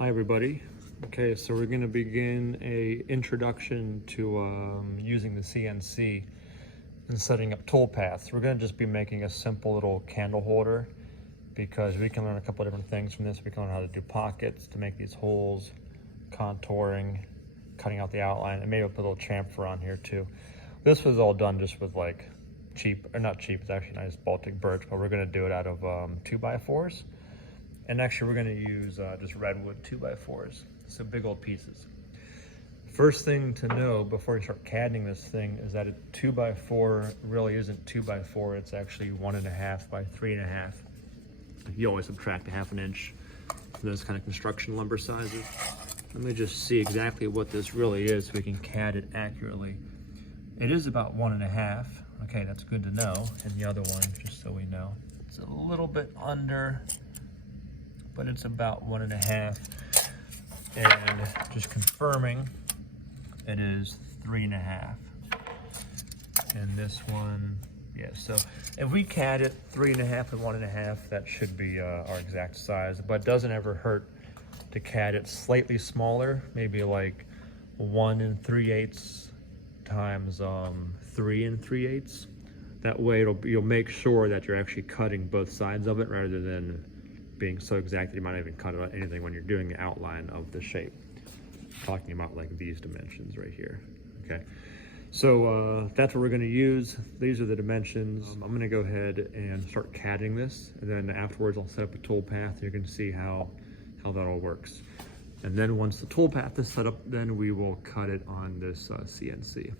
Hi everybody. Okay, so we're going to begin a introduction to using the CNC and setting up toolpaths. We're going to just be making a simple little candle holder because we can learn a couple of different things from this. We can learn how to do pockets to make these holes, contouring, cutting out the outline, and maybe I'll put a little chamfer on here too. This was all done just with like cheap, or not cheap, it's actually nice Baltic birch, but we're going to do it out of 2x4s. And actually we're gonna use just redwood 2x4s, so big old pieces. First thing to know before you start CADing this thing is that a 2x4 really isn't 2x4, it's actually 1.5 by 3.5. You always subtract a ½ inch for those kind of construction lumber sizes. Let me just see exactly what this really is so we can CAD it accurately. It is about 1.5. Okay, that's good to know. And the other one, just so we know, it's a little bit under, but it's about 1.5. And just confirming, it is 3.5. And this one, yeah, so if we CAD it 3.5 and 1.5, that should be our exact size, but it doesn't ever hurt to CAD it slightly smaller, maybe like 1 3/8 times 3 3/8. That way you'll make sure that you're actually cutting both sides of it rather than being so exact that you might not even cut out anything when you're doing the outline of the shape. I'm talking about like these dimensions right here, okay? So that's what we're gonna use. These are the dimensions. I'm gonna go ahead and start CADing this, and then afterwards I'll set up a toolpath. You can see how that all works. And then once the toolpath is set up, then we will cut it on this CNC.